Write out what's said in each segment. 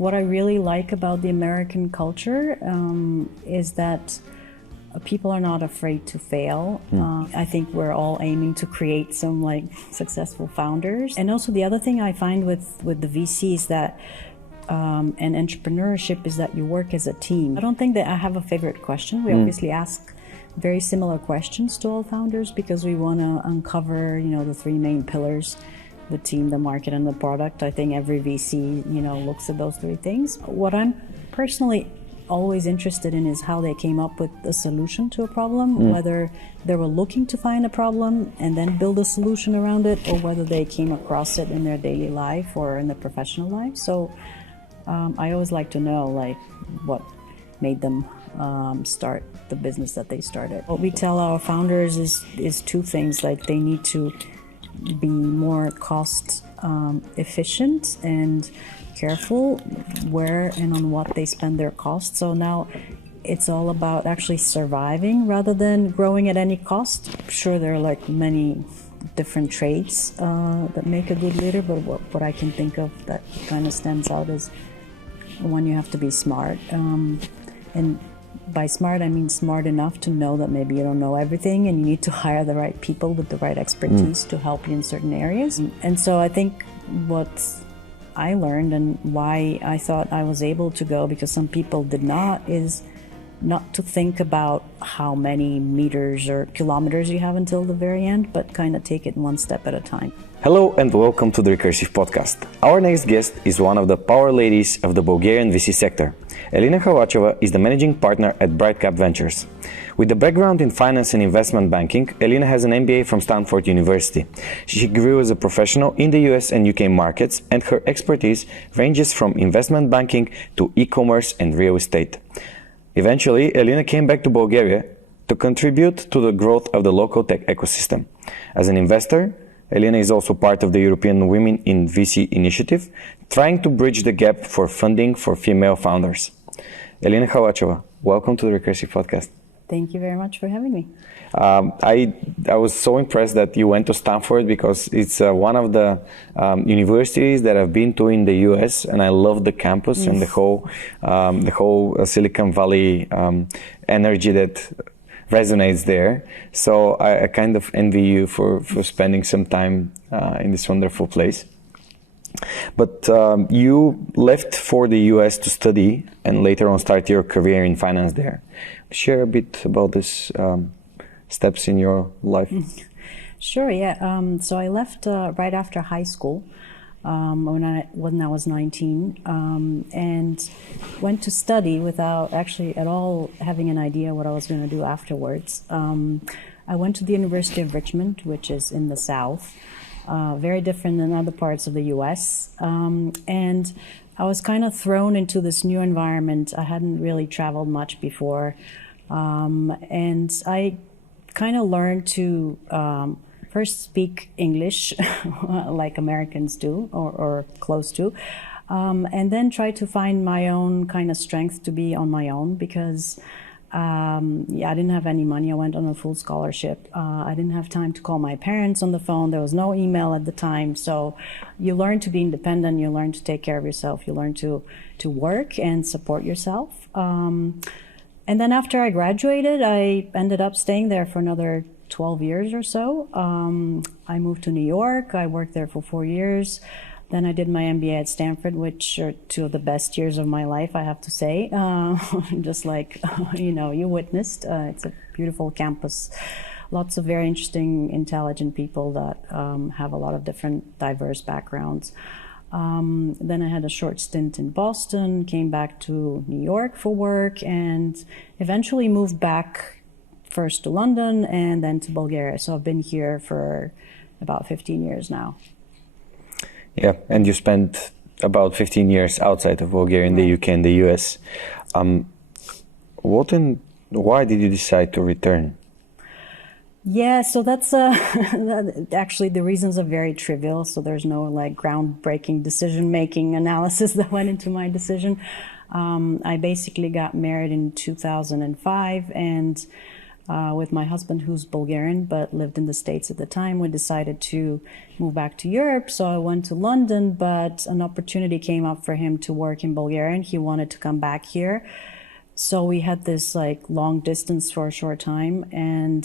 what I really like about the American culture is that people are not afraid to fail. I think we're all aiming to create some like successful founders. And also the other thing I find with the VCs that and entrepreneurship is that you work as a team. I don't think that I have a favorite question. We obviously ask very similar questions to all founders because we want to uncover, the three main pillars: the team, the market, and the product. I think every VC, looks at those three things. What I'm personally always interested in is how they came up with a solution to a problem, whether they were looking to find a problem and then build a solution around it, or whether they came across it in their daily life or in their professional life. So I always like to know what made them start the business that they started. What we tell our founders is two things: like they need to be more cost efficient and careful where and on what they spend their costs. So now it's all about actually surviving rather than growing at any cost. Sure, there are many different traits that make a good leader, but what I can think of that kind of stands out is one: you have to be smart. And by smart, I mean smart enough to know that maybe you don't know everything and you need to hire the right people with the right expertise to help you in certain areas. And so I think what I learned and why I thought I was able to go, because some people did not, is not to think about how many meters or kilometers you have until the very end, but kind of take it one step at a time. Hello and welcome to the Recursive podcast. Our next guest is one of the power ladies of the Bulgarian VC sector. Elina Halatcheva is the managing partner at BrightCap Ventures. With a background in finance and investment banking, Elina has an MBA from Stanford University. She grew as a professional in the US and UK markets, and her expertise ranges from investment banking to e-commerce and real estate. Eventually, Elina came back to Bulgaria to contribute to the growth of the local tech ecosystem. As an investor, Elina is also part of the European Women in VC initiative, trying to bridge the gap for funding for female founders. Elina Halatcheva, welcome to the Recursive podcast. Thank you very much for having me. I was so impressed that you went to Stanford, because it's one of the universities that I've been to in the US, and I love the campus and the whole Silicon Valley energy that resonates there. So I kind of envy you for spending some time in this wonderful place. But you left for the US to study and later on start your career in finance there. Share a bit about this steps in your life. Sure, yeah. So I left right after high school when I was 19 and went to study without actually at all having an idea what I was going to do afterwards. I went to the University of Richmond, which is in the South. Very different than other parts of the US. And I was kind of thrown into this new environment. I hadn't really traveled much before. And I kind of learned to first speak English like Americans do, or close to, and then try to find my own kind of strength to be on my own, because I didn't have any money. I went on a full scholarship. I didn't have time to call my parents on the phone. There was no email at the time. So you learn to be independent. You learn to take care of yourself. You learn to work and support yourself. And then after I graduated, I ended up staying there for another 12 years or so. I moved to New York. I worked there for 4 years. Then I did my MBA at Stanford, which are two of the best years of my life, I have to say. Just like, you witnessed. It's a beautiful campus. Lots of very interesting, intelligent people that have a lot of different, diverse backgrounds. Then I had a short stint in Boston, came back to New York for work, and eventually moved back first to London and then to Bulgaria. So I've been here for about 15 years now. Yeah, and you spent about 15 years outside of Bulgaria, in the UK and the US. Why did you decide to return? Yeah, so that's actually the reasons are very trivial. So there's no groundbreaking decision-making analysis that went into my decision. I basically got married in 2005, and with my husband, who's Bulgarian but lived in the States at the time. We decided to move back to Europe, so I went to London, but an opportunity came up for him to work in Bulgaria, and he wanted to come back here. So we had this like long distance for a short time, and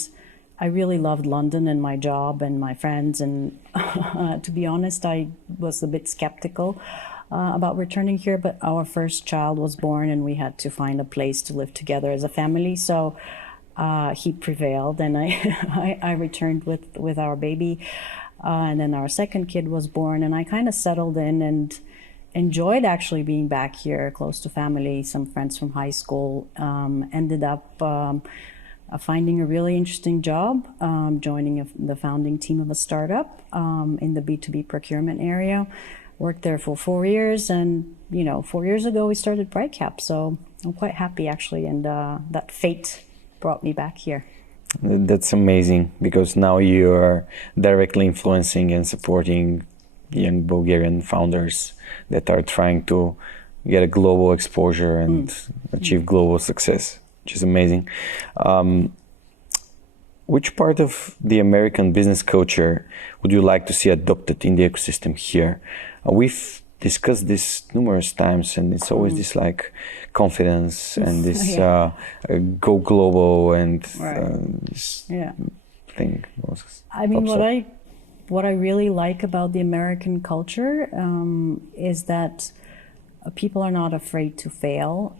I really loved London and my job and my friends, and to be honest, I was a bit skeptical about returning here, but our first child was born and we had to find a place to live together as a family. So he prevailed, and I returned with our baby, and then our second kid was born, and I kind of settled in and enjoyed actually being back here, close to family, some friends from high school. Ended up finding a really interesting job, joining the founding team of a startup in the B2B procurement area. Worked there for 4 years, and 4 years ago we started BrightCap, so I'm quite happy actually, and that fate brought me back here. That's amazing, because now you are directly influencing and supporting young Bulgarian founders that are trying to get a global exposure and achieve global success, which is amazing. Which part of the American business culture would you like to see adopted in the ecosystem here? We've discussed this numerous times, and it's always this like confidence and this go global and this thing. I mean, what I really like about the American culture is that people are not afraid to fail,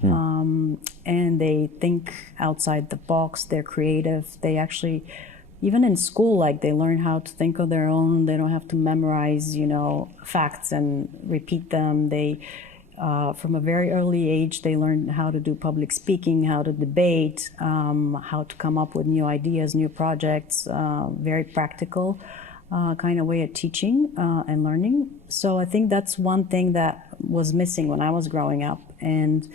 and they think outside the box. They're creative. They actually, even in school, like they learn how to think on their own. They don't have to memorize, facts and repeat them. They, from a very early age, they learn how to do public speaking, how to debate, how to come up with new ideas, new projects. Very practical kind of way of teaching and learning. So I think that's one thing that was missing when I was growing up, and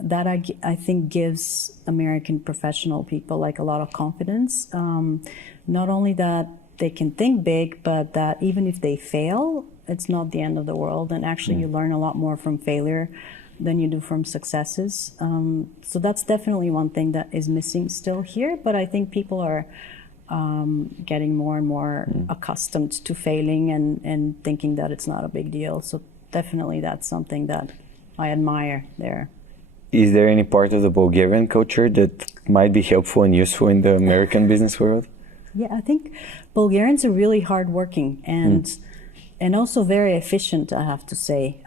that I think gives American professional people like a lot of confidence. Not only that they can think big, but that even if they fail, it's not the end of the world, and actually you learn a lot more from failure than you do from successes. So that's definitely one thing that is missing still here, but I think people are getting more and more accustomed to failing and thinking that it's not a big deal. So definitely that's something that I admire there. Is there any part of the Bulgarian culture that might be helpful and useful in the American business world? Yeah, I think Bulgarians are really hardworking and also very efficient, I have to say.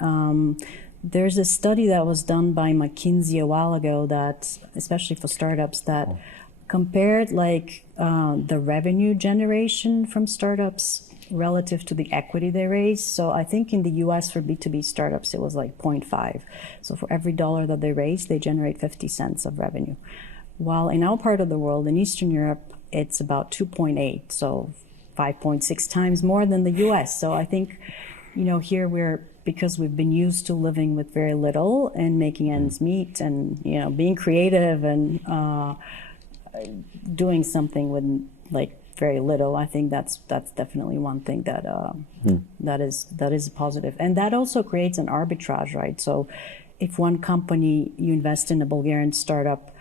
There's a study that was done by McKinsey a while ago that, especially for startups, that compared like the revenue generation from startups relative to the equity they raise. So I think in the US for B2B startups, it was like 0.5. So for every dollar that they raise, they generate 50 cents of revenue. While in our part of the world, in Eastern Europe, it's about 2.8. So 5.6 times more than the US. So I think, here because we've been used to living with very little and making ends meet and, being creative and doing something with like very little. I think that's definitely one thing that that is positive, and that also creates an arbitrage, right? So if one company, you invest in a Bulgarian startup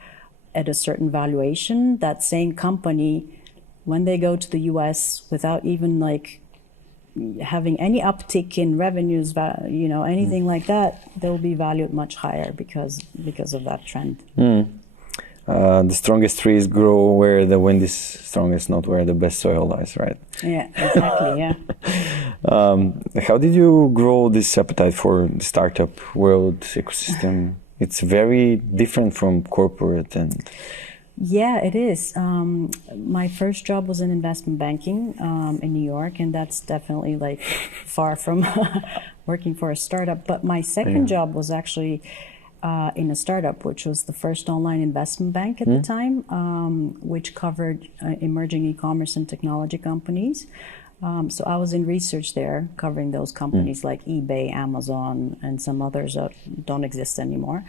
at a certain valuation, that same company, when they go to the US without even like having any uptick in revenues, anything like that, they'll be valued much higher because of that trend. The strongest trees grow where the wind is strongest, not where the best soil lies, right? Yeah, exactly, yeah. How did you grow this appetite for the startup world ecosystem? It's very different from corporate and... Yeah, it is. My first job was in investment banking in New York, and that's definitely like far from working for a startup. But my second job was actually in a startup, which was the first online investment bank at the time, which covered emerging e-commerce and technology companies. So I was in research there, covering those companies like eBay, Amazon, and some others that don't exist anymore.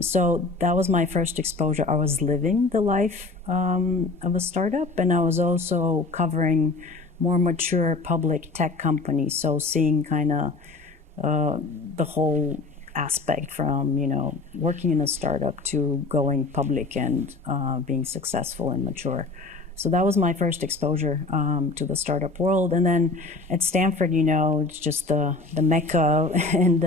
So that was my first exposure. I was living the life of a startup, and I was also covering more mature public tech companies. So seeing kind of the whole aspect from, working in a startup to going public and being successful and mature. So that was my first exposure to the startup world. And then at Stanford, it's just the mecca. And,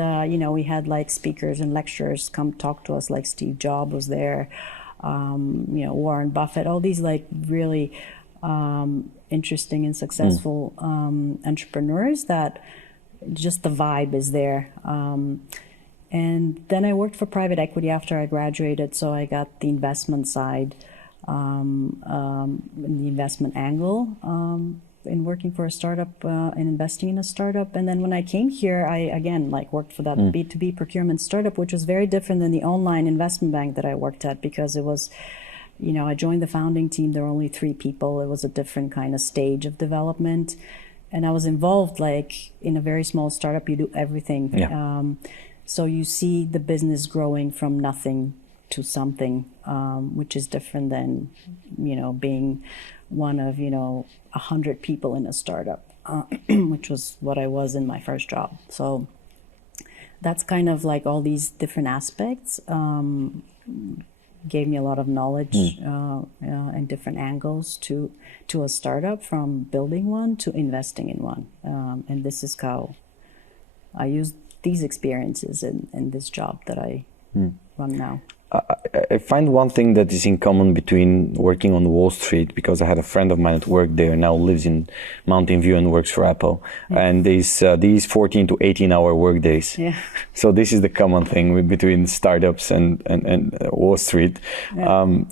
we had like speakers and lecturers come talk to us, like Steve Jobs was there, Warren Buffett, all these like really interesting and successful entrepreneurs that just the vibe is there. And then I worked for private equity after I graduated. So I got the investment side, the investment angle in working for a startup and investing in a startup. And then when I came here, I again worked for that B2B procurement startup, which was very different than the online investment bank that I worked at, because it was, I joined the founding team. There were only 3 people. It was a different kind of stage of development. And I was involved in a very small startup, you do everything. Yeah. So you see the business growing from nothing to something, which is different than, being one of, 100 people in a startup, which was what I was in my first job. So that's kind of all these different aspects gave me a lot of knowledge and different angles to a startup, from building one to investing in one. And this is how I use these experiences in this job that I run now. I find one thing that is in common between working on Wall Street, because I had a friend of mine that worked there, now lives in Mountain View and works for Apple. Yeah. And these 14 to 18 hour work days. Yeah. So this is the common thing between startups and Wall Street. Yeah.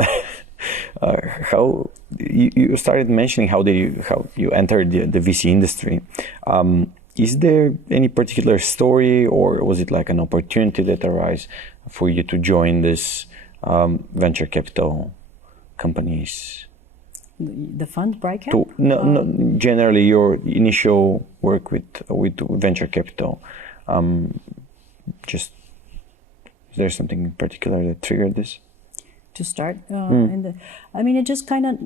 How you started mentioning how you entered the VC industry. Is there any particular story, or was it like an opportunity that arose for you to join this venture capital companies? The fund, BrightCap? No, generally your initial work with venture capital. Is there something in particular that triggered this? To start, it just kind of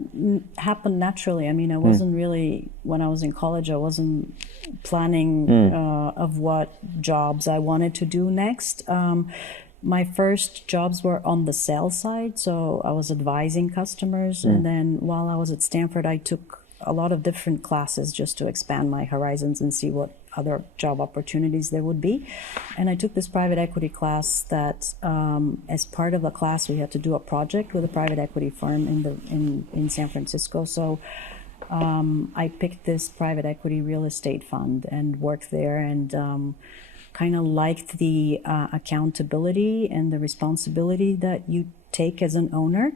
happened naturally. I wasn't really, when I was in college, I wasn't planning of what jobs I wanted to do next. My first jobs were on the sales side, so I was advising customers. And then while I was at Stanford, I took a lot of different classes just to expand my horizons and see what other job opportunities there would be. And I took this private equity class that, as part of the class, we had to do a project with a private equity firm in San Francisco. So I picked this private equity real estate fund and worked there, and kind of liked the accountability and the responsibility that you take as an owner,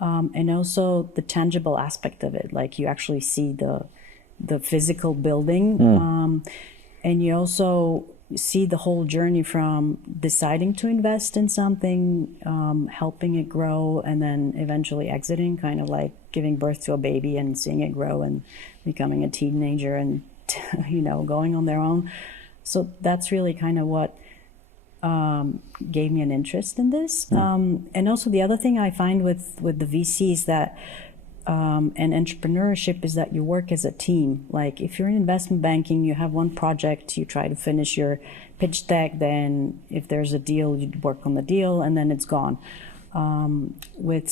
and also the tangible aspect of it. Like, you actually see the physical building, and you also see the whole journey from deciding to invest in something, helping it grow, and then eventually exiting, kind of like giving birth to a baby and seeing it grow and becoming a teenager and going on their own. So that's really kind of what gave me an interest in this. And also the other thing I find with the VCs that and entrepreneurship is that you work as a team. Like, if you're in investment banking, you have one project, you try to finish your pitch deck, then if there's a deal, you work on the deal, and then it's gone. With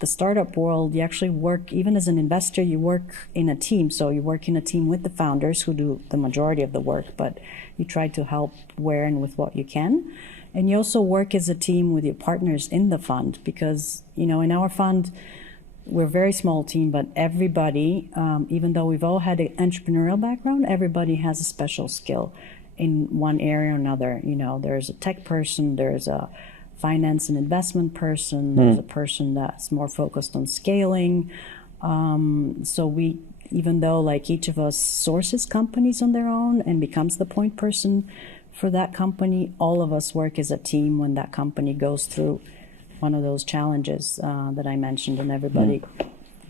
the startup world, you actually work, even as an investor, you work in a team. So you work in a team with the founders who do the majority of the work, but you try to help where and with what you can. And you also work as a team with your partners in the fund, because, in our fund, we're a very small team, but everybody, even though we've all had an entrepreneurial background, everybody has a special skill in one area or another. There's a tech person, there's a finance and investment person, there's a person that's more focused on scaling. So we, even though like each of us sources companies on their own and becomes the point person for that company, all of us work as a team when that company goes through one of those challenges that I mentioned, and everybody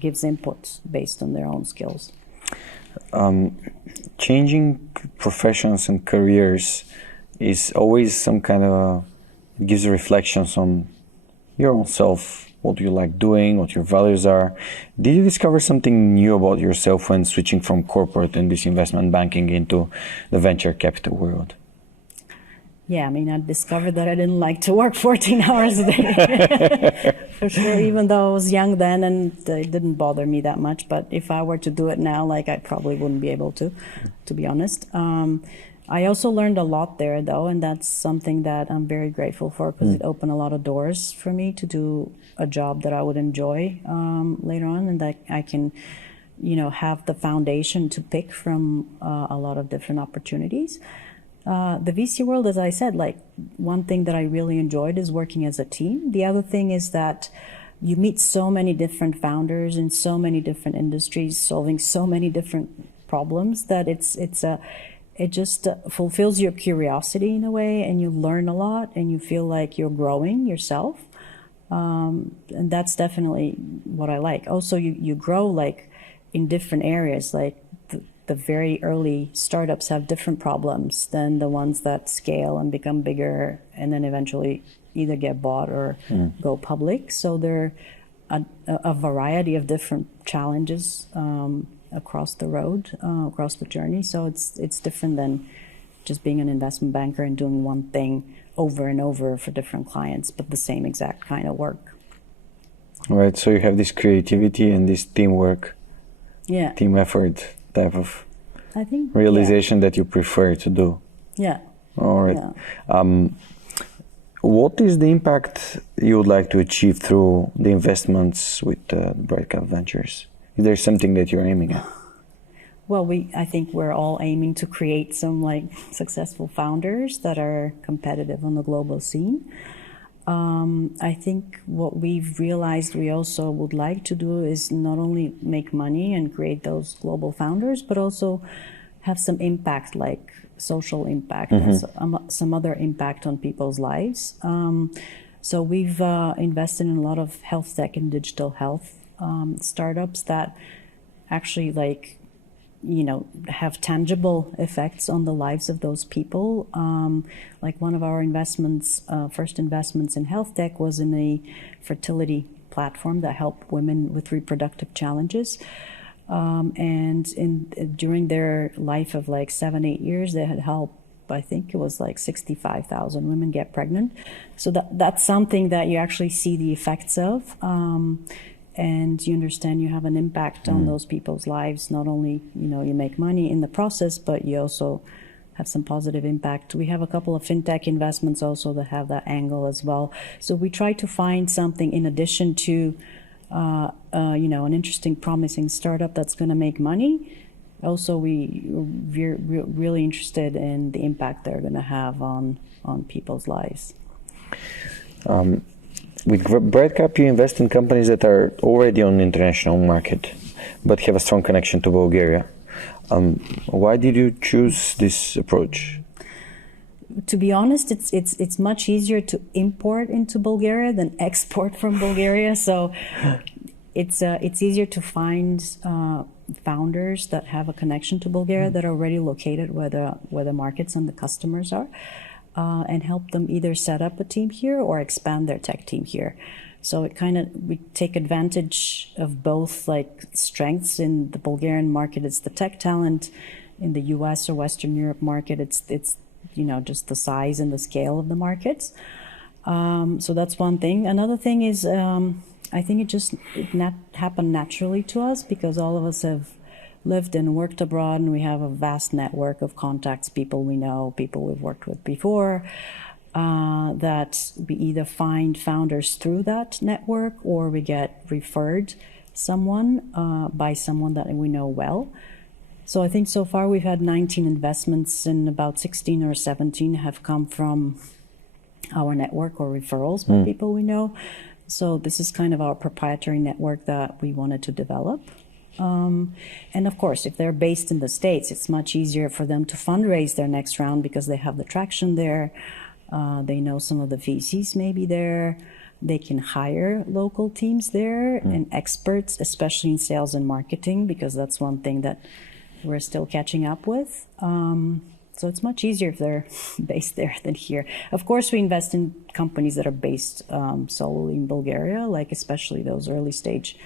gives input based on their own skills. Changing professions and careers is always some kind of, it gives reflections on your own self, what you like doing, what your values are. Did you discover something new about yourself when switching from corporate and this investment banking into the venture capital world? Yeah, I mean, I discovered that I didn't like to work 14 hours a day. For sure, even though I was young then and it didn't bother me that much. But if I were to do it now, like, I probably wouldn't be able to be honest. I also learned a lot there, though, and that's something that I'm very grateful for, because it opened a lot of doors for me to do a job that I would enjoy later on, and that I can, have the foundation to pick from a lot of different opportunities. The VC world, as I said, like, one thing that I really enjoyed is working as a team. The other thing is that you meet so many different founders in so many different industries, solving so many different problems, that it just fulfills your curiosity in a way, and you learn a lot, and you feel like you're growing yourself. And that's definitely what I like. Also, you grow, like, in different areas, like the very early startups have different problems than the ones that scale and become bigger and then eventually either get bought or go public. So there are a variety of different challenges across the road, across the journey. So it's different than just being an investment banker and doing one thing over and over for different clients, but the same exact kind of work. Right. So you have this creativity and this teamwork, team effort type of realization that you prefer to do. Yeah. All right. Yeah. What is the impact you would like to achieve through the investments with BrightCap Ventures? Is there something that you're aiming at? Well, I think we're all aiming to create some, like, successful founders that are competitive on the global scene. I think what we've realized we also would like to do is not only make money and create those global founders, but also have some impact, like social impact, and some other impact on people's lives. So we've invested in a lot of health tech and digital health startups that actually, like, have tangible effects on the lives of those people. Like, one of our first investments in health tech was in a fertility platform that helped women with reproductive challenges. And during their life of like 7-8 years, they had helped, I think it was like 65,000 women get pregnant. So that's something that you actually see the effects of. And you understand you have an impact on those people's lives. Not only, you make money in the process, but you also have some positive impact. We have a couple of fintech investments also that have that angle as well. So we try to find something in addition to, an interesting, promising startup that's going to make money. Also, we're really interested in the impact they're going to have on people's lives. With BrightCap, you invest in companies that are already on the international market, but have a strong connection to Bulgaria. Why did you choose this approach? To be honest, it's much easier to import into Bulgaria than export from Bulgaria. So it's easier to find founders that have a connection to Bulgaria that are already located where the markets and the customers are. And help them either set up a team here or expand their tech team here. So we take advantage of both, like, strengths. In the Bulgarian market, it's the tech talent. In the US or Western Europe market, it's just the size and the scale of the markets. So that's one thing. Another thing is, I think it happened naturally to us because all of us have lived and worked abroad, and we have a vast network of contacts, people we know, people we've worked with before, that we either find founders through that network or we get referred by someone that we know well. So I think so far we've had 19 investments, and about 16 or 17 have come from our network or referrals by people we know. So this is kind of our proprietary network that we wanted to develop. And of course, if they're based in the States, it's much easier for them to fundraise their next round because they have the traction there. They know some of the VCs maybe there. They can hire local teams there and experts, especially in sales and marketing, because that's one thing that we're still catching up with. So it's much easier if they're based there than here. Of course, we invest in companies that are based solely in Bulgaria, like especially those early stage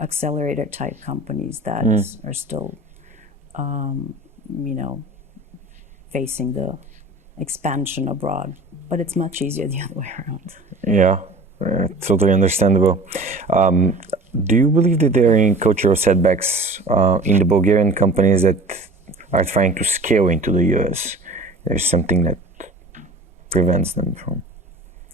accelerator type companies that are still, facing the expansion abroad. But it's much easier the other way around. Yeah, totally understandable. Do you believe that there are any cultural setbacks in the Bulgarian companies that are trying to scale into the US? There's something that prevents them from?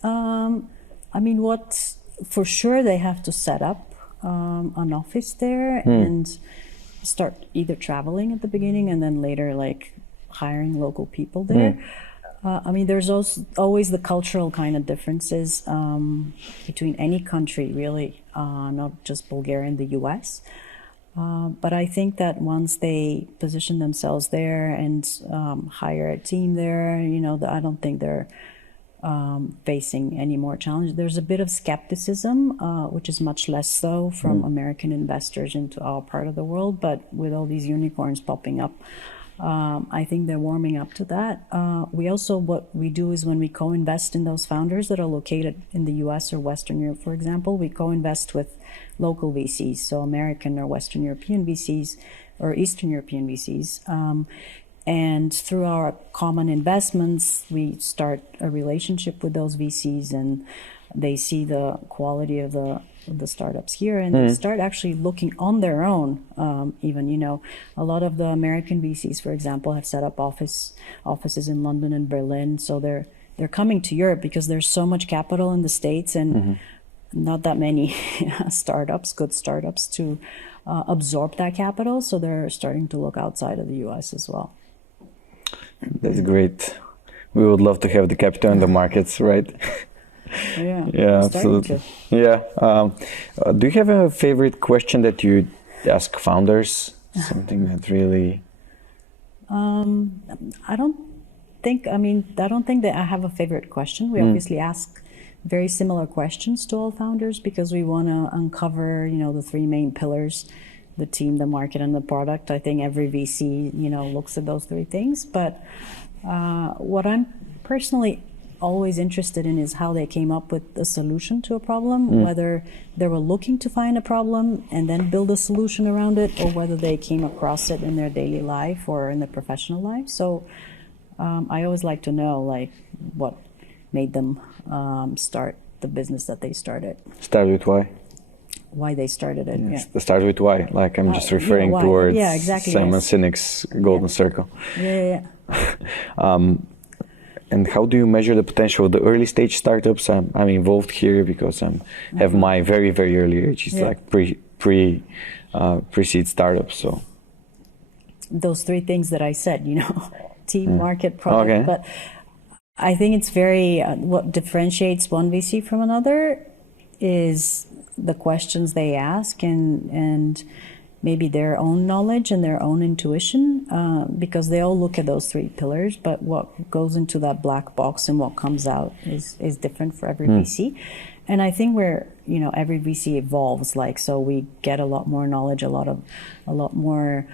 I mean, what for sure they have to set up an office there and start either traveling at the beginning and then later like hiring local people there. I mean, there's also always the cultural kind of differences between any country, really, not just Bulgaria and the US. But I think that once they position themselves there and hire a team there, you know, I don't think they're facing any more challenges. There's a bit of skepticism, which is much less so from American investors into our part of the world. But with all these unicorns popping up, I think they're warming up to that. We also, what we do is when we co-invest in those founders that are located in the US or Western Europe, for example, we co-invest with local VCs, so American or Western European VCs or Eastern European VCs. And through our common investments, we start a relationship with those VCs, and they see the quality of the startups here, and they start actually looking on their own. Even, you know, a lot of the American VCs, for example, have set up offices in London and Berlin. So they're coming to Europe because there's so much capital in the States and not that many good startups to absorb that capital. So they're starting to look outside of the US as well. That's great. We would love to have the capital in the markets, right? Yeah, absolutely. Yeah. Do you have a favorite question that you ask founders? Something that really... I don't think that I have a favorite question. We obviously ask very similar questions to all founders because we want to uncover, you know, the three main pillars: the team, the market, and the product. I think every VC, you know, looks at those three things. But what I'm personally always interested in is how they came up with a solution to a problem, whether they were looking to find a problem and then build a solution around it, or whether they came across it in their daily life or in their professional life. So I always like to know, like, what made them start the business that they started. Start with why? Why they started it. Yes, yeah. Start with why. Like, I'm just referring towards Simon Sinek's Golden Circle. Yeah. And how do you measure the potential of the early stage startups? I'm involved here because I have my very, very early age. It's like pre-seed startups. So those three things that I said, you know, team, market, product. Okay. But I think it's very what differentiates one VC from another is the questions they ask and maybe their own knowledge and their own intuition, because they all look at those three pillars, but what goes into that black box and what comes out is different for every VC. And I think every VC evolves, so we get a lot more knowledge, a lot more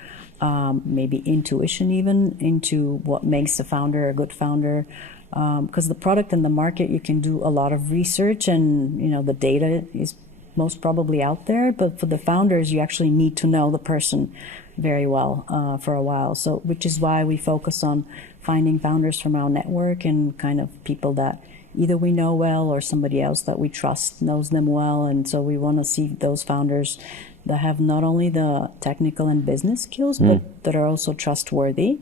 maybe intuition even into what makes a founder a good founder. Because the product and the market, you can do a lot of research and, the data is most probably out there, but for the founders, you actually need to know the person very well for a while. So, which is why we focus on finding founders from our network and kind of people that either we know well or somebody else that we trust knows them well. And so we want to see those founders that have not only the technical and business skills, but that are also trustworthy,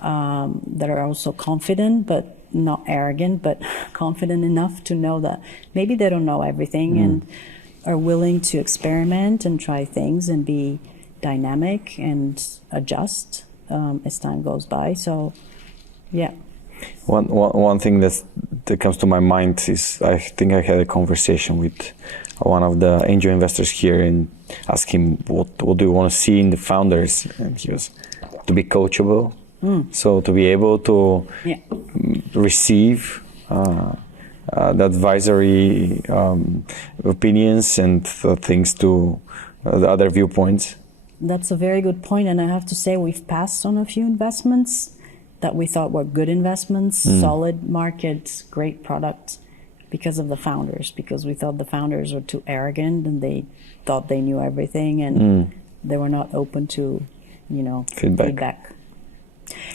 that are also confident, but not arrogant, but confident enough to know that maybe they don't know everything and are willing to experiment and try things and be dynamic and adjust as time goes by. So, yeah. One thing that comes to my mind is I think I had a conversation with one of the angel investors here and asked him what do you want to see in the founders, and he was to be coachable. So to be able to receive the advisory opinions and things to the other viewpoints. That's a very good point, and I have to say we've passed on a few investments that we thought were good investments, solid market, great product, because of the founders, because we thought the founders were too arrogant and they thought they knew everything and they were not open to, feedback.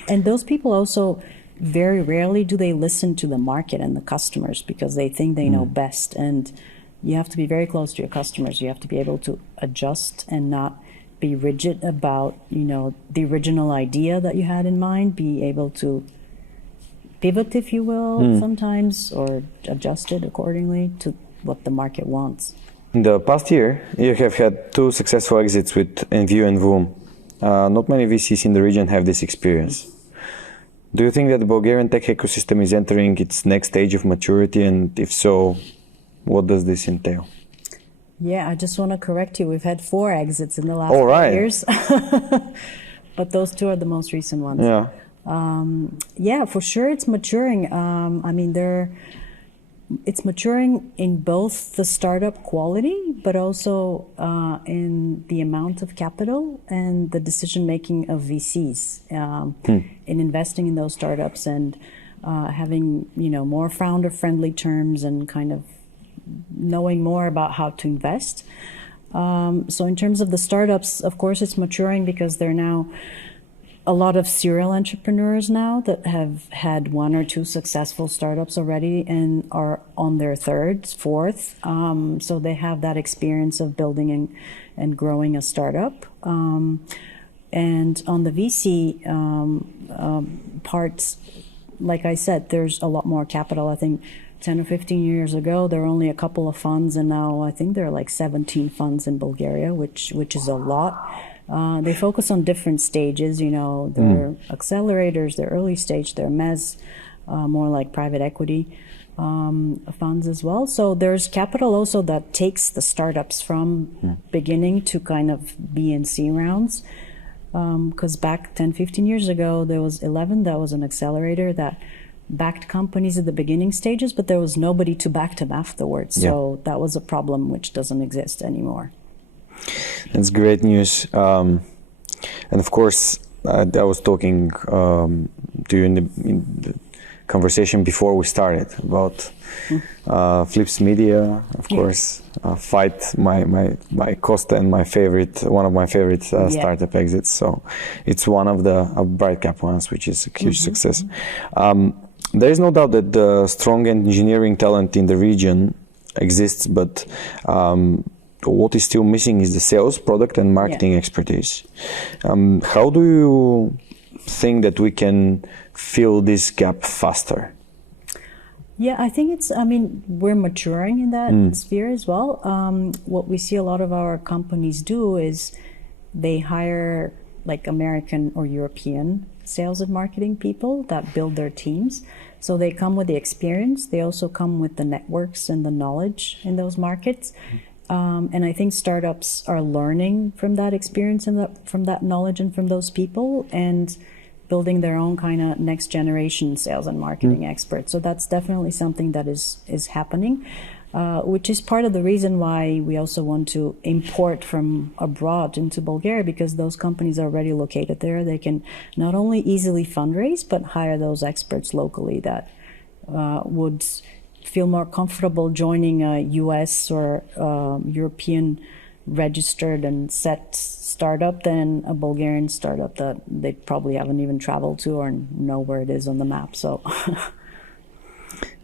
And those people also very rarely do they listen to the market and the customers because they think they know best. And you have to be very close to your customers. You have to be able to adjust and not be rigid about, the original idea that you had in mind, be able to pivot, if you will, sometimes, or adjust it accordingly to what the market wants. In the past year, you have had 2 successful exits with Enview and Voom. Not many VCs in the region have this experience. Do you think that the Bulgarian tech ecosystem is entering its next stage of maturity? And if so, what does this entail? Yeah, I just want to correct you. We've had 4 exits in the last 4 years. But those 2 are the most recent ones. Yeah. Yeah, for sure it's maturing. It's maturing in both the startup quality, but also in the amount of capital and the decision-making of VCs in investing in those startups and having, more founder-friendly terms and kind of knowing more about how to invest. So in terms of the startups, of course, it's maturing because they're now a lot of serial entrepreneurs now that have had 1 or 2 successful startups already and are on their 3rd, 4th. So they have that experience of building and growing a startup. And on the VC parts, like I said, there's a lot more capital. I think 10 or 15 years ago, there were only a couple of funds, and now I think there are like 17 funds in Bulgaria, which is a lot. They focus on different stages, their accelerators, their early stage, their mezz, more like private equity funds as well. So there's capital also that takes the startups from beginning to kind of B and C rounds. Because back 10, 15 years ago, there was 11 that was an accelerator that backed companies at the beginning stages, but there was nobody to back them afterwards. Yeah. So that was a problem which doesn't exist anymore. That's great news. And of course, I was talking to you in the conversation before we started about Flips Media, of course, Fight, my Costa and one of my favorite startup exits. So it's one of the BrightCap ones, which is a huge success. There is no doubt that the strong engineering talent in the region exists, but what is still missing is the sales, product, and marketing expertise. How do you think that we can fill this gap faster? Yeah, I think we're maturing in that sphere as well. What we see a lot of our companies do is they hire like American or European sales and marketing people that build their teams. So they come with the experience. They also come with the networks and the knowledge in those markets. And I think startups are learning from that experience and from that knowledge and from those people and building their own kind of next generation sales and marketing experts. So that's definitely something that is happening, which is part of the reason why we also want to import from abroad into Bulgaria, because those companies are already located there. They can not only easily fundraise, but hire those experts locally that would feel more comfortable joining a US or European registered and set startup than a Bulgarian startup that they probably haven't even traveled to or know where it is on the map. So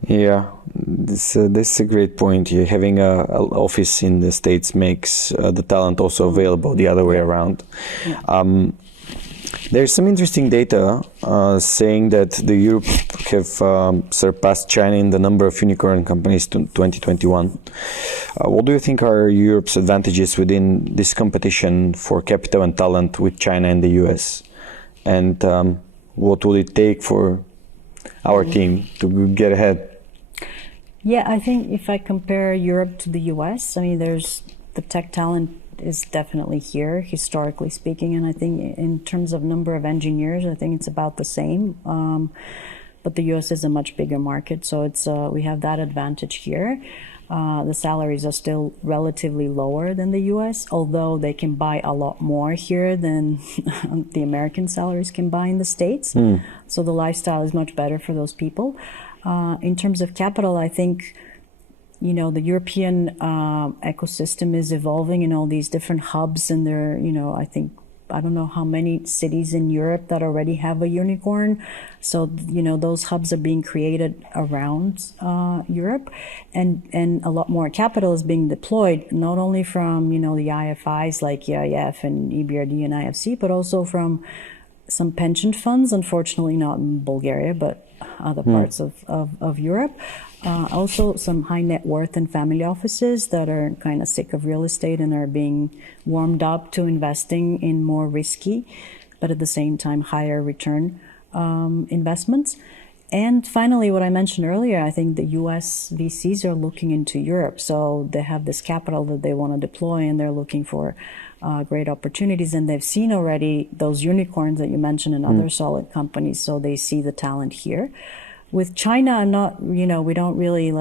yeah, this is a great point. Having an office in the States makes the talent also available the other way around. There's some interesting data saying that the Europe have surpassed China in the number of unicorn companies to 2021. What do you think are Europe's advantages within this competition for capital and talent with China and the US? And what will it take for our team to get ahead? Yeah, I think if I compare Europe to the US, there's the tech talent is definitely here, historically speaking, and I think in terms of number of engineers, I think it's about the same. But the US is a much bigger market, so it's we have that advantage here. The salaries are still relatively lower than the US, although they can buy a lot more here than the American salaries can buy in the States. So the lifestyle is much better for those people. In terms of capital, I think the European ecosystem is evolving in all these different hubs, and there, I think I don't know how many cities in Europe that already have a unicorn. So, those hubs are being created around Europe, and a lot more capital is being deployed, not only from, the IFIs like EIF and EBRD and IFC, but also from some pension funds, unfortunately not in Bulgaria, but other parts of Europe. Also some high net worth and family offices that are kind of sick of real estate and are being warmed up to investing in more risky, but at the same time higher return investments. And finally, what I mentioned earlier, I think the US VCs are looking into Europe. So they have this capital that they want to deploy, and they're looking for great opportunities. And they've seen already those unicorns that you mentioned in other solid companies. So they see the talent here. With China, I'm not, we don't really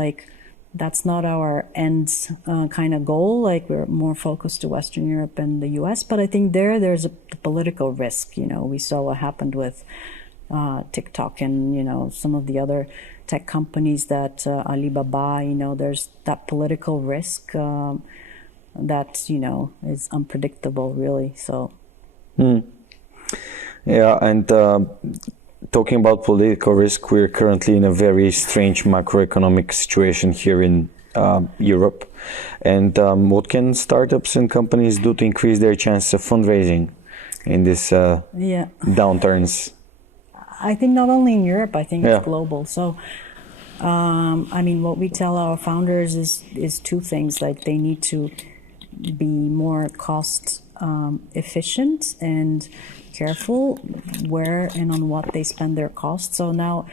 that's not our end kind of goal. We're more focused to Western Europe and the US. But I think there's a political risk. We saw what happened with TikTok and, some of the other tech companies that Alibaba, there's that political risk that, is unpredictable, really. So. Yeah, and talking about political risk, we're currently in a very strange macroeconomic situation here in Europe. And what can startups and companies do to increase their chances of fundraising in this downturns? I think not only in Europe, I think it's global. So, what we tell our founders is two things. They need to be more cost efficient and careful where and on what they spend their costs. So now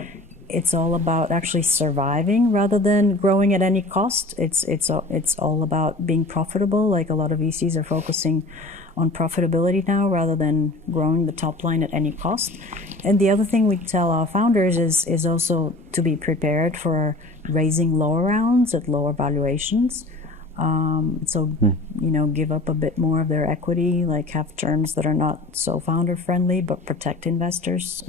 it's all about actually surviving rather than growing at any cost. It's all about being profitable. A lot of VCs are focusing on profitability now rather than growing the top line at any cost. And the other thing we tell our founders is also to be prepared for raising lower rounds at lower valuations. Give up a bit more of their equity, have terms that are not so founder friendly, but protect investors.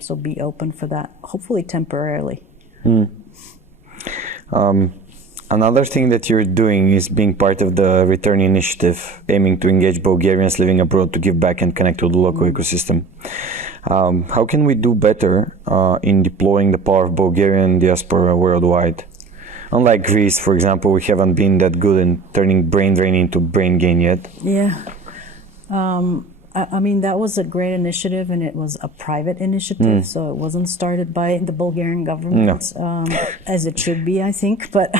So be open for that, hopefully temporarily. Another thing that you're doing is being part of the Return Initiative, aiming to engage Bulgarians living abroad to give back and connect to the local ecosystem. How can we do better in deploying the power of Bulgarian diaspora worldwide? Unlike Greece, for example, we haven't been that good in turning brain drain into brain gain yet. Yeah. That was a great initiative, and it was a private initiative, so it wasn't started by the Bulgarian government, as it should be, I think. But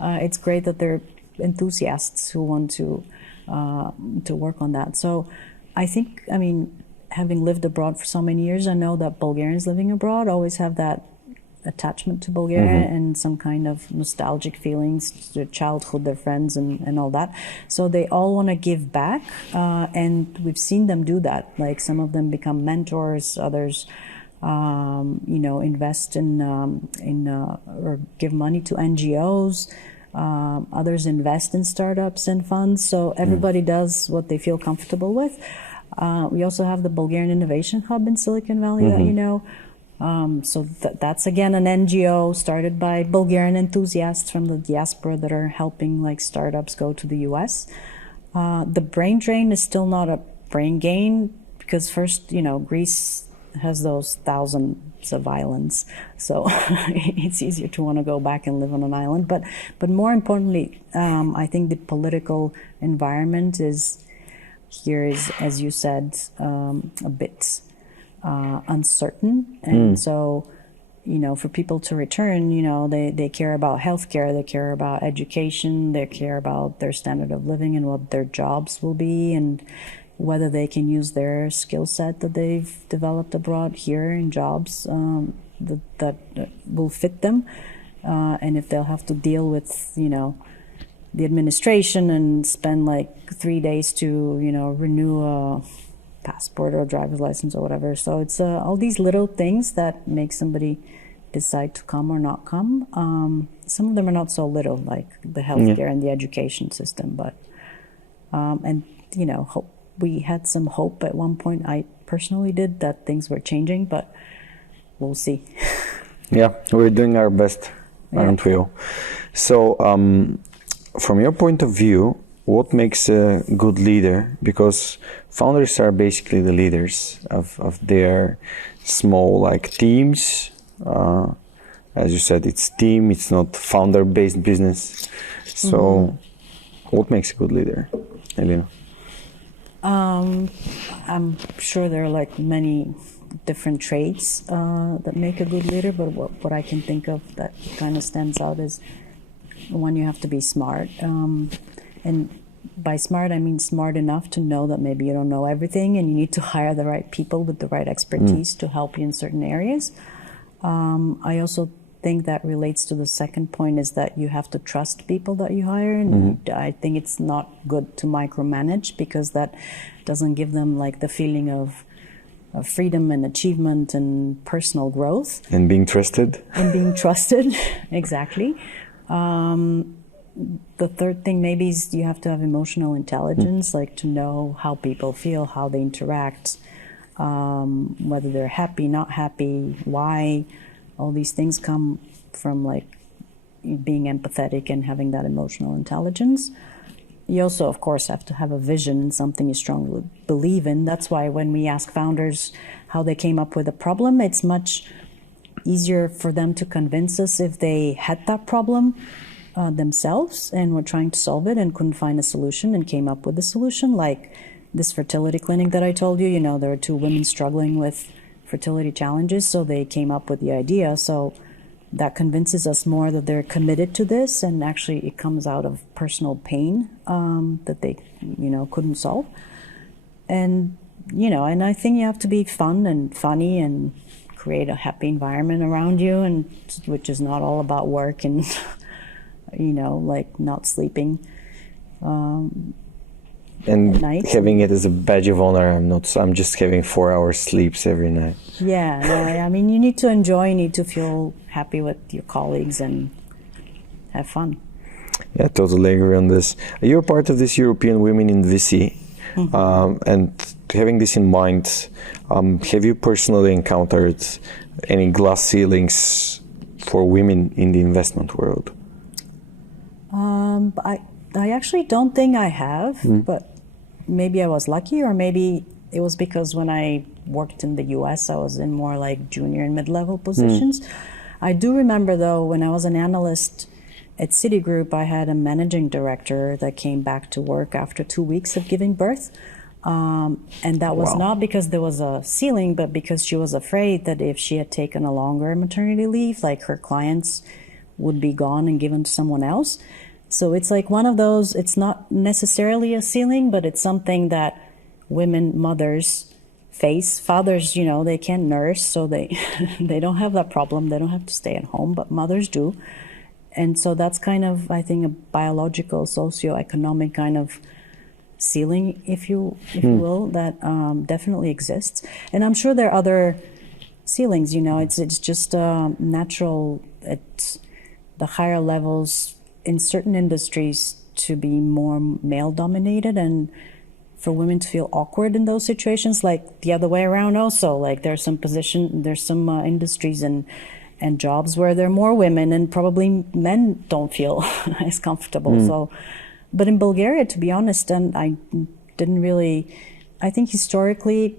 it's great that there are enthusiasts who want to work on that. So I think, having lived abroad for so many years, I know that Bulgarians living abroad always have that attachment to Bulgaria and some kind of nostalgic feelings, their childhood, their friends, and all that. So they all want to give back, and we've seen them do that. Some of them become mentors, others, invest in or give money to NGOs. Others invest in startups and funds. So everybody does what they feel comfortable with. We also have the Bulgarian Innovation Hub in Silicon Valley that you know. So that's again an NGO started by Bulgarian enthusiasts from the diaspora that are helping startups go to the US. The brain drain is still not a brain gain because first, Greece has those thousands of islands, so it's easier to want to go back and live on an island. But more importantly, I think the political environment is, as you said, a bit uncertain, and so for people to return, they care about healthcare, they care about education, they care about their standard of living and what their jobs will be, and whether they can use their skill set that they've developed abroad here in jobs that will fit them, and if they'll have to deal with the administration and spend 3 days to renew a passport or a driver's license or whatever. So it's all these little things that make somebody decide to come or not come. Some of them are not so little, like the healthcare and the education system, but hope. We had some hope at one point. I personally did, that things were changing, but we'll see. Yeah, we're doing our best, aren't we all? So from your point of view, what makes a good leader? Because founders are basically the leaders of their small like teams. As you said, it's team, it's not founder-based business. So what makes a good leader, Elina? I'm sure there are like many different traits that make a good leader, but what I can think of that kind of stands out is one, you have to be smart. And by smart, I mean smart enough to know that maybe you don't know everything and you need to hire the right people with the right expertise to help you in certain areas. I also think that relates to the second point, is that you have to trust people that you hire. And I think it's not good to micromanage, because that doesn't give them like the feeling of freedom and achievement and personal growth. And being trusted. Exactly. The third thing maybe is you have to have emotional intelligence, like to know how people feel, how they interact, whether they're happy, not happy, why. All these things come from like being empathetic and having that emotional intelligence. You also, of course, have to have a vision and something you strongly believe in. That's why when we ask founders how they came up with a problem, it's much easier for them to convince us if they had that problem themselves and were trying to solve it and couldn't find a solution and came up with a solution. Like this fertility clinic that I told you, there are two women struggling with fertility challenges, so they came up with the idea. So that convinces us more that they're committed to this, and actually it comes out of personal pain that they couldn't solve. And and I think you have to be fun and funny and create a happy environment around you, and which is not all about work and like not sleeping and at night. Having it as a badge of honor. I'm just having 4 hours sleeps every night. Yeah, no, I mean, you need to enjoy, you need to feel happy with your colleagues and have fun. Yeah, totally agree on this. You're part of this European Women in VC. And having this in mind, have you personally encountered any glass ceilings for women in the investment world? I actually don't think I have, but maybe I was lucky, or maybe it was because when I worked in the US, I was in more like junior and mid-level positions. I do remember though, when I was an analyst at Citigroup, I had a managing director that came back to work after 2 weeks of giving birth. And that was not because there was a ceiling, but because she was afraid that if she had taken a longer maternity leave, like her clients would be gone and given to someone else. So it's like one of those, it's not necessarily a ceiling, but it's something that women, mothers face. Fathers, they can't nurse, so they don't have that problem. They don't have to stay at home, but mothers do. And so that's kind of, I think, a biological, socioeconomic kind of ceiling, if you will, that definitely exists. And I'm sure there are other ceilings, it's just natural at the higher levels in certain industries to be more male-dominated, and for women to feel awkward in those situations, like the other way around also. Like there's some industries and jobs where there are more women, and probably men don't feel as comfortable. So, but in Bulgaria, to be honest, and I think historically,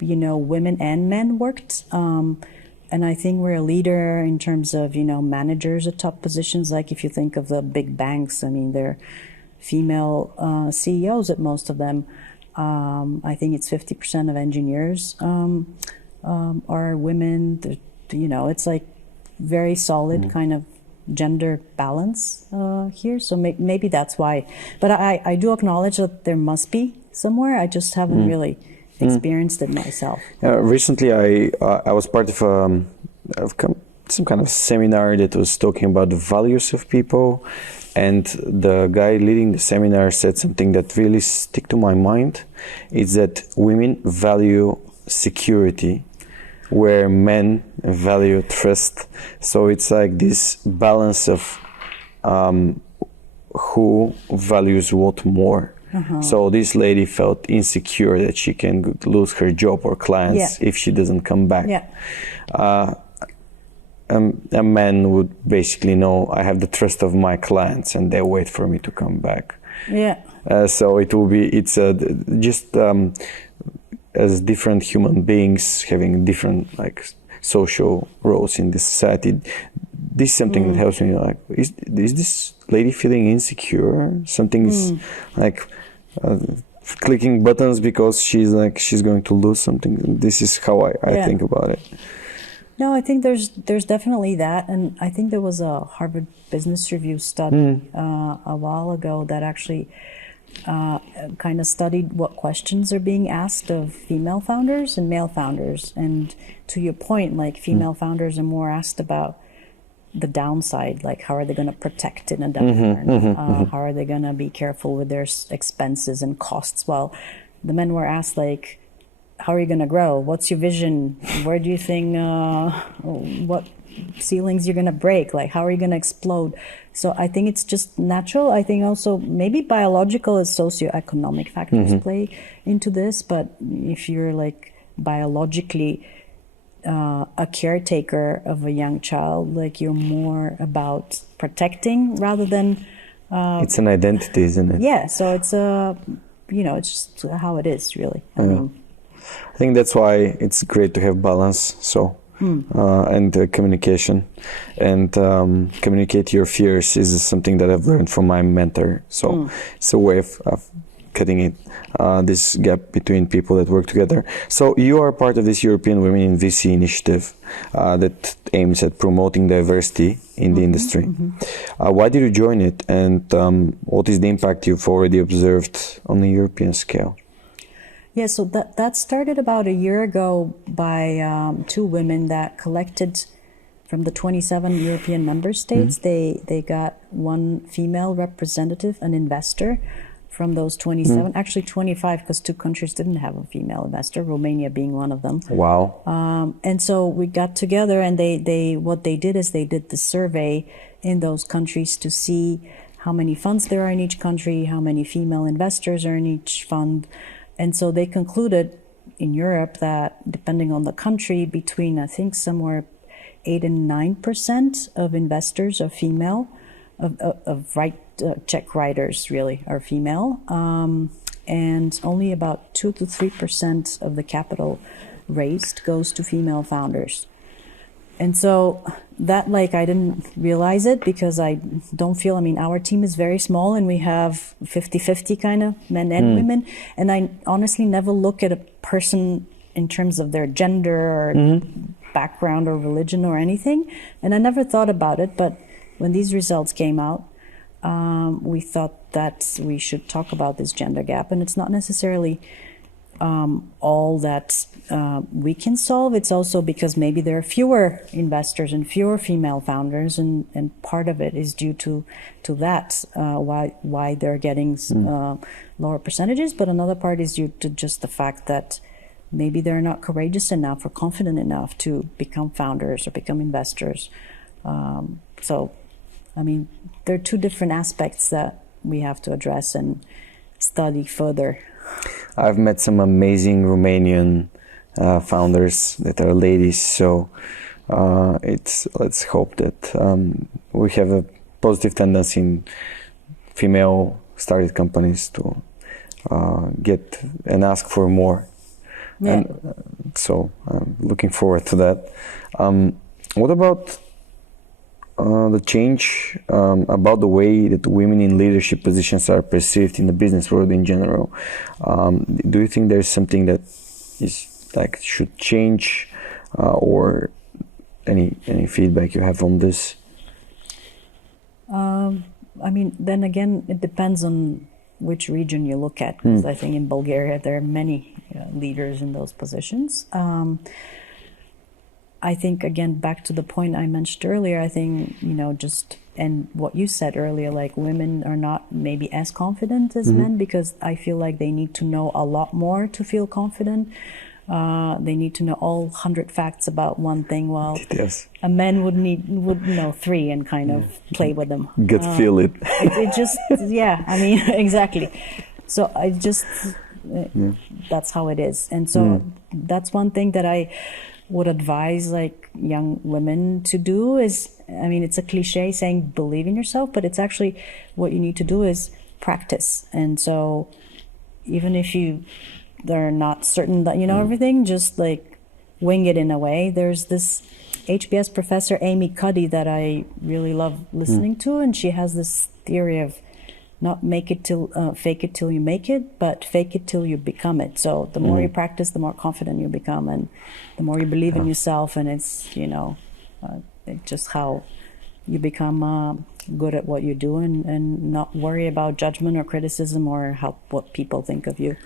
women and men worked. And I think we're a leader in terms of, managers at top positions. Like if you think of the big banks, I mean, they're female CEOs at most of them. I think it's 50% of engineers are women. It's like very solid kind of gender balance here. So maybe that's why. But I do acknowledge that there must be somewhere. I just haven't really experienced it myself. Recently, I was part of some kind of seminar that was talking about the values of people, and the guy leading the seminar said something that really stick to my mind. It's that women value security, where men value trust. So it's like this balance of who values what more. So this lady felt insecure that she can lose her job or clients if she doesn't come back. A man would basically know, I have the trust of my clients and they wait for me to come back. Yeah. So it's just as different human beings having different like social roles in this society. This is something that helps me. Like, is this lady feeling insecure? Something is like clicking buttons because she's going to lose something. This is how I think about it. No, I think there's definitely that, and I think there was a Harvard Business Review study a while ago that actually kind of studied what questions are being asked of female founders and male founders. And to your point, like female founders are more asked about the downside, like how are they going to protect in a downturn? How are they going to be careful with their expenses and costs? While the men were asked like, how are you going to grow? What's your vision? Where do you think, what ceilings you're going to break? Like, how are you going to explode? So I think it's just natural. I think also maybe biological and socioeconomic factors play into this. But if you're like biologically a caretaker of a young child, like you're more about protecting rather than... it's an identity, isn't it? Yeah, so it's it's just how it is, really. I think that's why it's great to have balance. So and communication and communicate your fears is something that I've learned from my mentor. So it's a way of cutting it, this gap between people that work together. So you are part of this European Women in VC initiative that aims at promoting diversity in the industry. Why did you join it, and what is the impact you've already observed on a European scale? Yeah, so that started about a year ago by two women that collected from the 27 European member states. They got one female representative, an investor, from those 27, actually 25, because two countries didn't have a female investor, Romania being one of them. Wow. And so we got together, and what they did is they did the survey in those countries to see how many funds there are in each country, how many female investors are in each fund. And so they concluded in Europe that depending on the country, between I think somewhere 8 and 9% of investors are female, check writers really are female, and only about 2 to 3% of the capital raised goes to female founders. And so that, like, I didn't realize it because I don't feel, our team is very small and we have 50-50 kind of men and women. And I honestly never look at a person in terms of their gender or background or religion or anything. And I never thought about it. But when these results came out, we thought that we should talk about this gender gap. And it's not necessarily all that we can solve. It's also because maybe there are fewer investors and fewer female founders, and part of it is due to that, why they're getting lower percentages, but another part is due to just the fact that maybe they're not courageous enough or confident enough to become founders or become investors. So, there are two different aspects that we have to address and study further. I've met some amazing Romanian founders that are ladies, so let's hope that we have a positive tendency in female started companies to get and ask for more. Yeah. And so I'm looking forward to that. What about the change about the way that women in leadership positions are perceived in the business world in general? Do you think there's something that is like should change, or any feedback you have on this? Then again, it depends on which region you look at, because I think in Bulgaria there are many leaders in those positions. I think, again, back to the point I mentioned earlier, I think, and what you said earlier, like women are not maybe as confident as men, because I feel like they need to know a lot more to feel confident. They need to know all 100 facts about one thing, while a man would know 3 and kind of play with them. Feel it. It just, exactly. So that's how it is. And so that's one thing that I would advise like young women to do is, it's a cliche saying believe in yourself, but it's actually what you need to do is practice. And so even if they're not certain that you know everything, just like wing it in a way. There's this HBS professor, Amy Cuddy, that I really love listening to, and she has this theory of not fake it till you make it, but fake it till you become it. So the more you practice, the more confident you become, and the more you believe in yourself. And it's it's just how you become good at what you do, and not worry about judgment or criticism or what people think of you.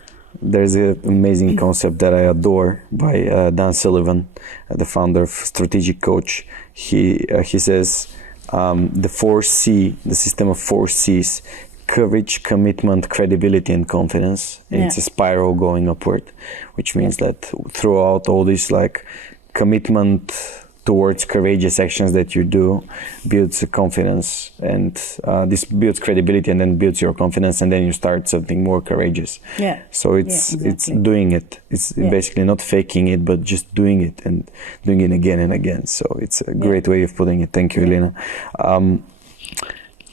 There's an amazing concept that I adore by Dan Sullivan, the founder of Strategic Coach. He says the 4C, the system of 4 C's: courage, commitment, credibility, and confidence. And it's a spiral going upward, which means that throughout all this commitment towards courageous actions that you do builds confidence, and this builds credibility, and then builds your confidence, and then you start something more courageous. So it's doing it. It's basically not faking it, but just doing it and doing it again and again. So it's a great way of putting it. Thank you, Elina.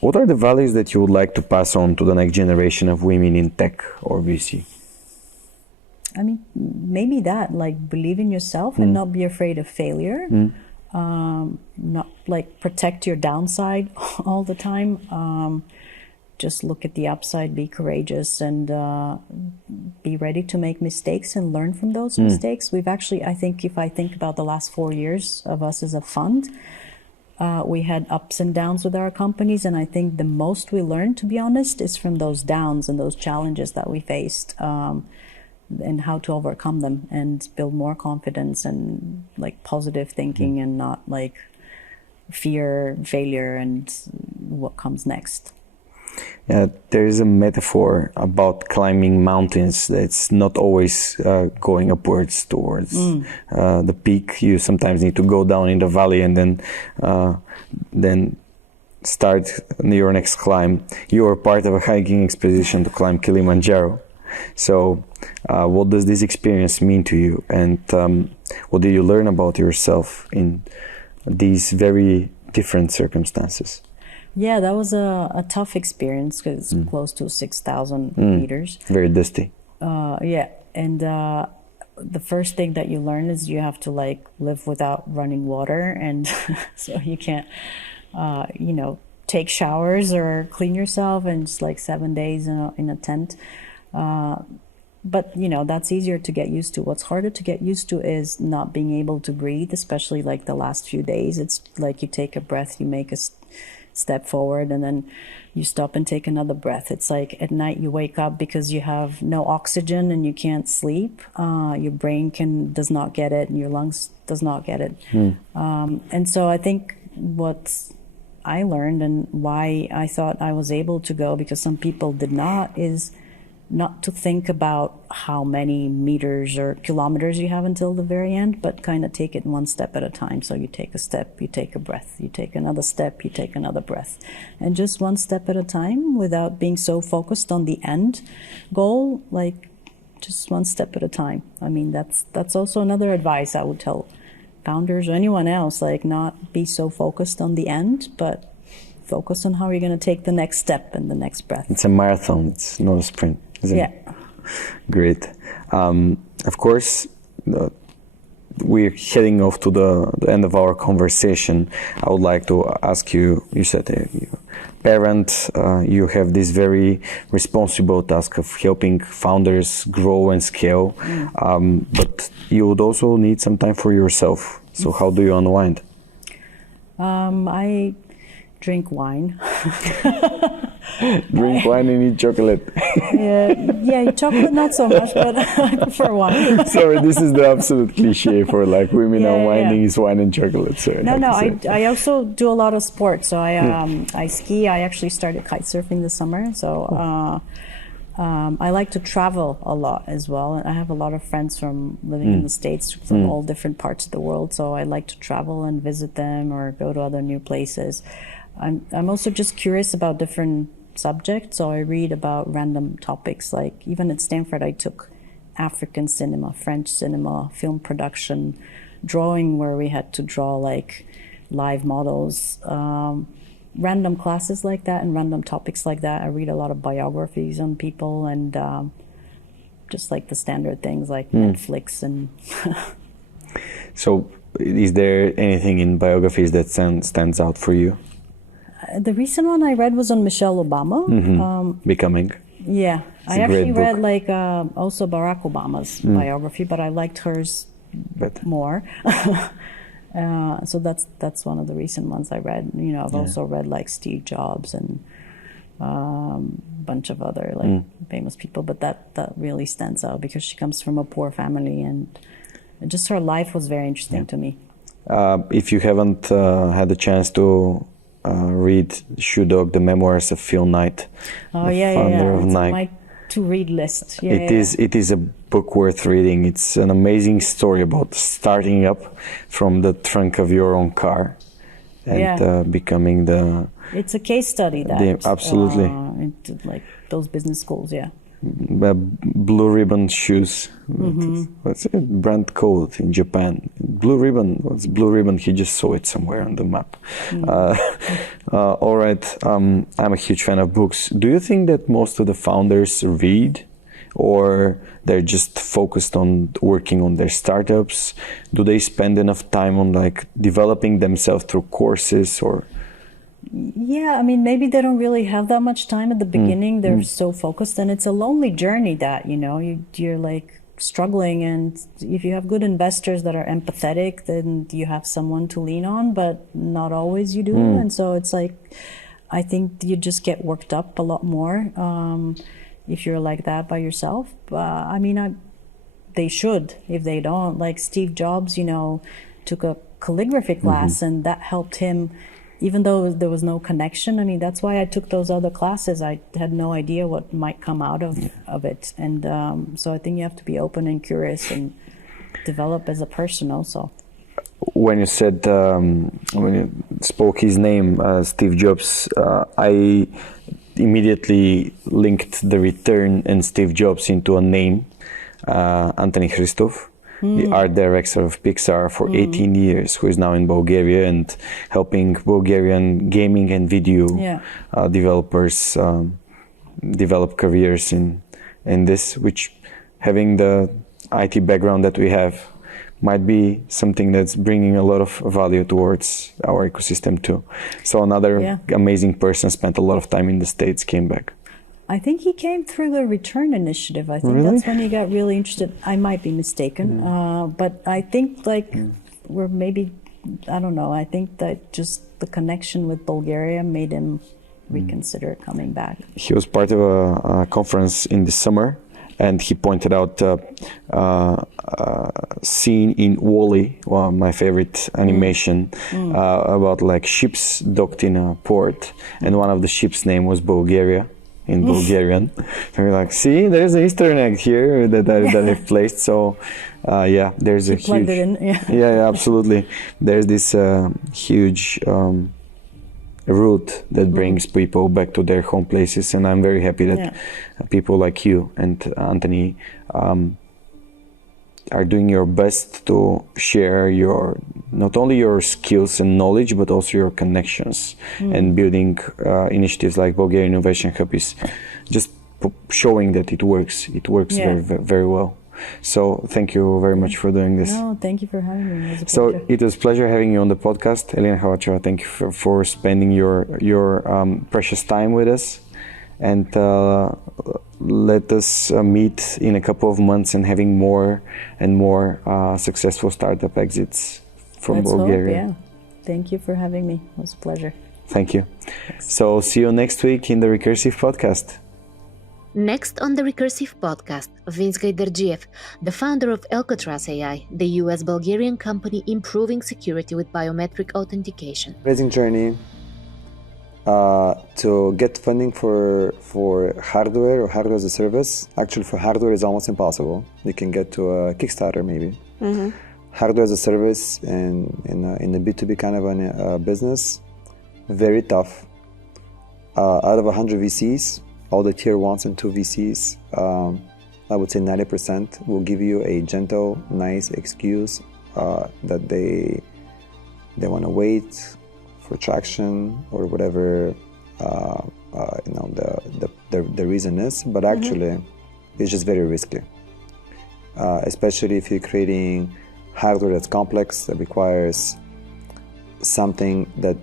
What are the values that you would like to pass on to the next generation of women in tech or VC? I mean, maybe that, believe in yourself and not be afraid of failure. Not protect your downside all the time. Just look at the upside, be courageous, and be ready to make mistakes and learn from those mistakes. We've actually, I think, if I think about the last 4 years of us as a fund, we had ups and downs with our companies, and I think the most we learned, to be honest, is from those downs and those challenges that we faced. And how to overcome them and build more confidence and positive thinking and not fear, failure, and what comes next. Yeah, there is a metaphor about climbing mountains that's not always going upwards towards the peak. You sometimes need to go down in the valley and then start your next climb. You are part of a hiking expedition to climb Kilimanjaro. So what does this experience mean to you, and what did you learn about yourself in these very different circumstances? Yeah, that was a tough experience because it's close to 6,000 meters. Very dusty. And the first thing that you learn is you have to live without running water, and so you can't take showers or clean yourself, and just 7 days in a tent. But that's easier to get used to. What's harder to get used to is not being able to breathe, especially the last few days. It's you take a breath, you make a step forward, and then you stop and take another breath. It's at night you wake up because you have no oxygen and you can't sleep. Your brain does not get it, and your lungs does not get it. And so I think what I learned, and why I thought I was able to go, because some people did not, is not to think about how many meters or kilometers you have until the very end, but kind of take it one step at a time. So you take a step, you take a breath, you take another step, you take another breath, and just one step at a time without being so focused on the end goal, just one step at a time. I mean, that's also another advice I would tell founders or anyone else, not be so focused on the end, but focus on how you're going to take the next step and the next breath. It's a marathon, it's not a sprint. Great. Of course, we're heading off to the end of our conversation. I would like to ask you, you said you're a parent, you have this very responsible task of helping founders grow and scale, but you would also need some time for yourself. So how do you unwind? I drink wine. Drink wine and eat chocolate. Yeah, chocolate not so much, but I prefer wine. Sorry, this is the absolute cliche for women unwinding is wine and chocolate. So I also do a lot of sports. So I ski. I actually started kite surfing this summer. So I like to travel a lot as well. I have a lot of friends from living in the States from all different parts of the world. So I like to travel and visit them or go to other new places. I'm also just curious about different subjects, so I read about random topics. Even at Stanford, I took African cinema, French cinema, film production, drawing, where we had to draw live models. random classes like that and random topics like that. I read a lot of biographies on people and just like the standard things like Netflix and... So is there anything in biographies that stands out for you? The recent one I read was on Michelle Obama. Becoming. Yeah. I actually read like also Barack Obama's biography, but I liked hers more. So that's one of the recent ones I read. You know, I've also read like Steve Jobs and a bunch of other like famous people, but that really stands out because she comes from a poor family and just her life was very interesting to me. If you haven't had the chance to read Shoe Dog, the memoirs of Phil Knight, founder of it's Nike. on my to-read list. It is a book worth reading. It's an amazing story about starting up from the trunk of your own car and becoming the... It's a case study that... absolutely. Into like those business schools, Blue Ribbon shoes. What's it? Brand code in Japan. Blue Ribbon. What's Blue Ribbon? He just saw it somewhere on the map. All right. I'm a huge fan of books. Do you think that most of the founders read, or they're just focused on working on their startups? Do they spend enough time on like developing themselves through courses or? Yeah, I mean, maybe they don't really have that much time at the beginning. They're so focused, and it's a lonely journey that, you know, you're like struggling. And if you have good investors that are empathetic, then you have someone to lean on, but not always you do. And so it's like, I think you just get worked up a lot more if you're like that by yourself. I mean, they should. If they don't, like Steve Jobs, you know, took a calligraphy class and that helped him. Even though there was no connection, I mean, that's why I took those other classes. I had no idea what might come out of it. And so I think you have to be open and curious and develop as a person also. When you said, when you spoke his name, Steve Jobs, I immediately linked the return and Steve Jobs into a name, Anthony Hristov. The art director of Pixar for 18 years, who is now in Bulgaria and helping Bulgarian gaming and video developers develop careers in this, which having the IT background that we have might be something that's bringing a lot of value towards our ecosystem too. So another amazing person spent a lot of time in the States, came back. I think he came through the Return Initiative. I think that's when he got really interested. I might be mistaken, but I think like we're maybe, I don't know, I think that just the connection with Bulgaria made him reconsider coming back. He was part of a conference in the summer, and he pointed out a scene in WALL-E, my favorite animation, about like ships docked in a port, and one of the ships' name was Bulgaria. In Bulgarian. So we're like, see, there's an Easter egg here that I've placed. So, there's a huge... It in, absolutely. There's this huge route that brings people back to their home places. And I'm very happy that people like you and Anthony are doing your best to share not only your skills and knowledge, but also your connections, and building initiatives like Bulgarian Innovation Hub is just showing that it works. It works very, very well. So thank you very much for doing this. No, thank you for having me. It was a pleasure. So it was a pleasure having you on the podcast. Elina Halatcheva, thank you for spending your precious time with us. And let us meet in a couple of months and having more and more successful startup exits from Bulgaria. Hope, Thank you for having me. It was a pleasure. Thank you. So see you next week in the Recursive podcast. Next on the Recursive podcast, Vince Gaidarjiev, the founder of Alcatraz AI, the US-Bulgarian company improving security with biometric authentication. Amazing journey. To get funding for hardware or hardware as a service. Actually, for hardware is almost impossible. You can get to a Kickstarter maybe. Hardware as a service in a B2B kind of a business, very tough. Out of 100 VCs, all the tier 1s and 2 VCs, I would say 90% will give you a gentle, nice excuse that they want to wait traction or whatever the reason is, but actually it's just very risky, especially if you're creating hardware that's complex, that requires something that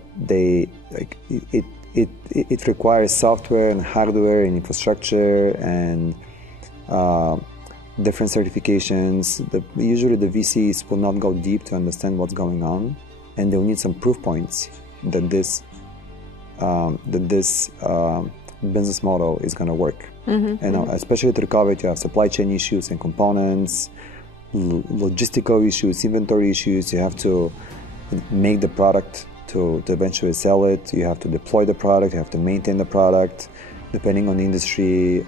it requires software and hardware and infrastructure and different certifications. Usually the VCs will not go deep to understand what's going on, and they'll need some proof points that this business model is going to work. Especially at Recursive, you have supply chain issues and components, logistical issues, inventory issues. You have to make the product to eventually sell it. You have to deploy the product. You have to maintain the product. Depending on the industry,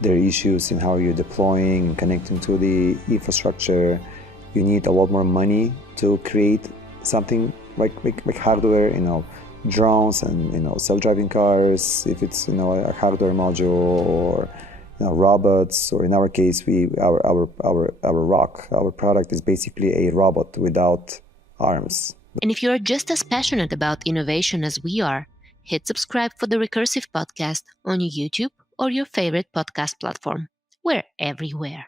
there are issues in how you're deploying and connecting to the infrastructure. You need a lot more money to create something like hardware, drones and self-driving cars, if it's a hardware module, or robots, or in our case, our product is basically a robot without arms. And if you're just as passionate about innovation as we are, hit subscribe for the Recursive podcast on YouTube or your favorite podcast platform. We're everywhere.